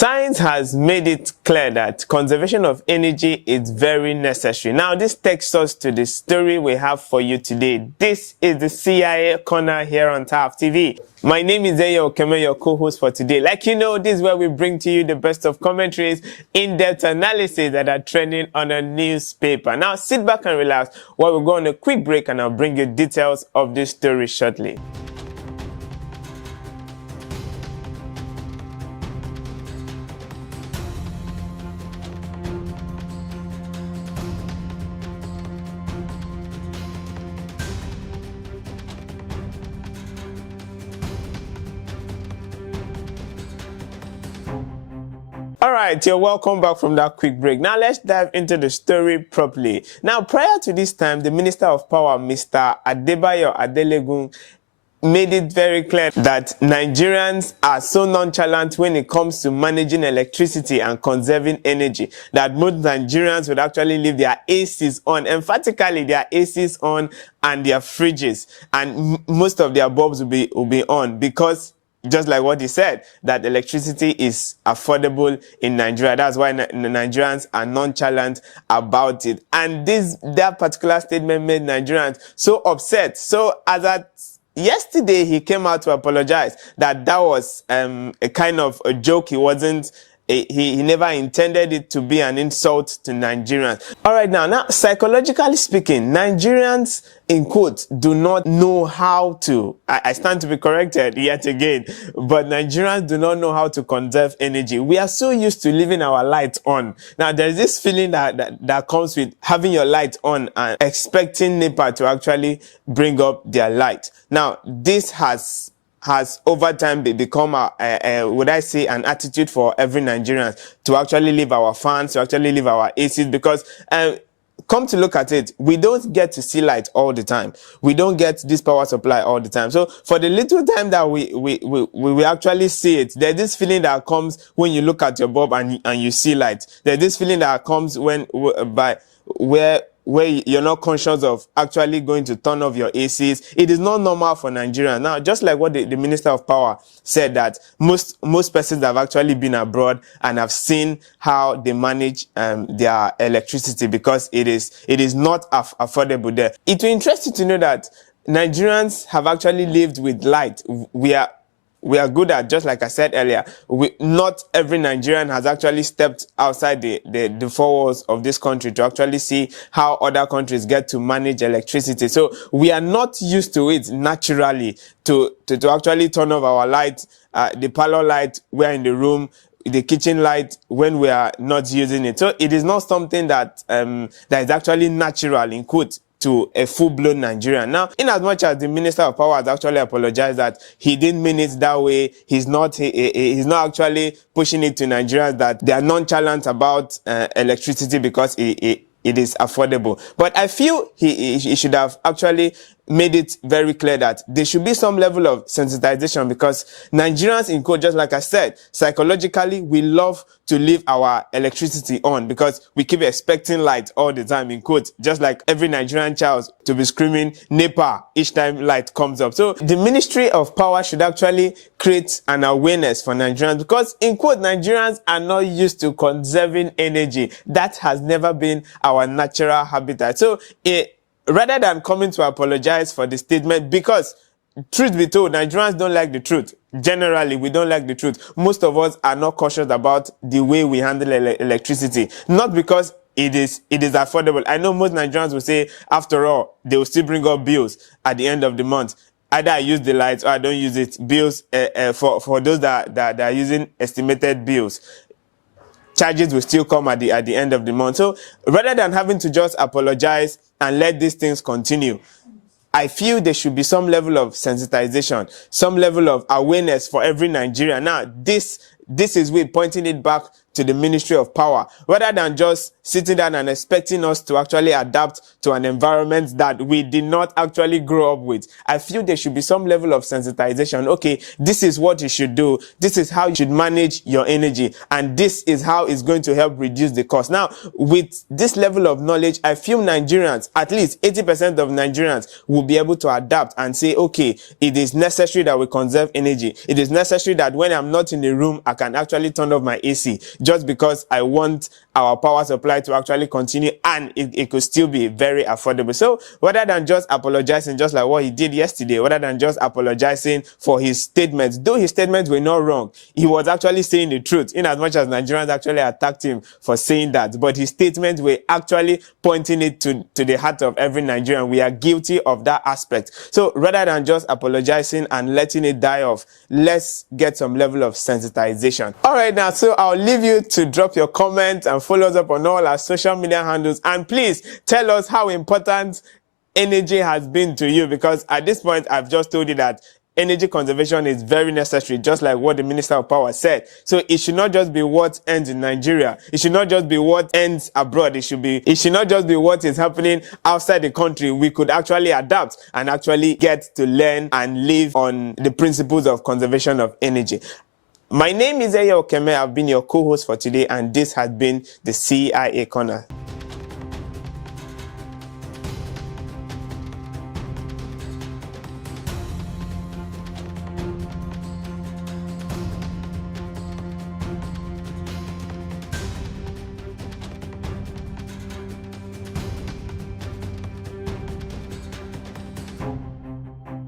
Science has made it clear that conservation of energy is very necessary. Now, this takes us to the story we have for you today. This is the CIA Corner here on Tariff TV. My name is Eyo Okeme, your co-host for today. Like you know, this is where we bring to you the best of commentaries, in-depth analysis that are trending on a newspaper. Now, sit back and relax while we go on a quick break, and I'll bring you details of this story shortly. All right, you're welcome back from that quick break. Now let's dive into the story properly. Now, prior to this time, the Minister of Power, Mr. Adelabu, made it very clear that Nigerians are so nonchalant when it comes to managing electricity and conserving energy that most Nigerians would actually leave their ACs on, emphatically their ACs on and their fridges, and most of their bulbs will be on because, just like what he said, that electricity is affordable in Nigeria. That's why Nigerians are nonchalant about it. And that particular statement made Nigerians so upset. So as at yesterday, he came out to apologize that was a kind of a joke. He wasn't. He never intended it to be an insult to Nigerians. All right, now psychologically speaking, Nigerians, in quotes, do not know how to, I stand to be corrected yet again, but Nigerians do not know how to conserve energy. We are so used to leaving our lights on. Now, there's this feeling that comes with having your light on and expecting NEPA to actually bring up their light. Now, this has over time become would I say, an attitude for every Nigerian to actually leave our fans, to actually leave our ACs, because come to look at it, we don't get to see light all the time. We don't get this power supply all the time. So for the little time that we actually see it, there's this feeling that comes when you look at your bulb and you see light. There's this feeling that comes where you're not conscious of actually going to turn off your ACs. It is not normal for Nigerians. Now, just like what the Minister of Power said, that most persons have actually been abroad and have seen how they manage their electricity, because it is not affordable there. It will interest you to know that Nigerians have actually lived with light. We are good at, just like I said earlier, not every Nigerian has actually stepped outside the four walls of this country to actually see how other countries get to manage electricity. So we are not used to it naturally to actually turn off our light, the parlor light, we're in the room, the kitchen light when we are not using it. So it is not something that is actually natural, in quotes, to a full-blown Nigerian. Now, in as much as the Minister of Power has actually apologized that he didn't mean it that way, he's not actually pushing it to Nigerians that they are nonchalant about electricity because it is affordable. But I feel he should have actually made it very clear that there should be some level of sensitization, because Nigerians, in quote, just like I said, psychologically, we love to leave our electricity on because we keep expecting light all the time, in quote, just like every Nigerian child to be screaming NEPA each time light comes up. So the Ministry of Power should actually create an awareness for Nigerians, because, in quote, Nigerians are not used to conserving energy. That has never been our natural habitat. So rather than coming to apologize for the statement, because truth be told, Nigerians don't like the truth. Generally, we don't like the truth. Most of us are not cautious about the way we handle electricity. Not because it is affordable. I know most Nigerians will say, after all, they will still bring up bills at the end of the month. Either I use the lights or I don't use it. Bills, for those that are using estimated bills, charges will still come at the end of the month. So rather than having to just apologize and let these things continue, I feel there should be some level of sensitization, some level of awareness for every Nigerian. Now, this is with pointing it back to the Ministry of Power, rather than just sitting down and expecting us to actually adapt to an environment that we did not actually grow up with. I feel there should be some level of sensitization. Okay, this is what you should do. This is how you should manage your energy. And this is how it's going to help reduce the cost. Now, with this level of knowledge, I feel Nigerians, at least 80% of Nigerians, will be able to adapt and say, okay, it is necessary that we conserve energy. It is necessary that when I'm not in the room, I can actually turn off my AC just because I want our power supply to actually continue, and it could still be very affordable. So rather than just apologizing, just like what he did yesterday, rather than just apologizing for his statements, though his statements were not wrong, he was actually saying the truth, in as much as Nigerians actually attacked him for saying that. But his statements were actually pointing it to the heart of every Nigerian. We are guilty of that aspect. So rather than just apologizing and letting it die off, let's get some level of sensitization. All right, now, so I'll leave you to drop your comments and follow us up on all our social media handles. And please tell us how important energy has been to you, because at this point, I've just told you that energy conservation is very necessary, just like what the Minister of Power said. So it should not just be what ends in Nigeria. It should not just be what ends abroad. It should not just be what is happening outside the country. We could actually adapt and actually get to learn and live on the principles of conservation of energy. My name is Eye Okeme. I've been your co-host for today, and this has been the CIA Corner.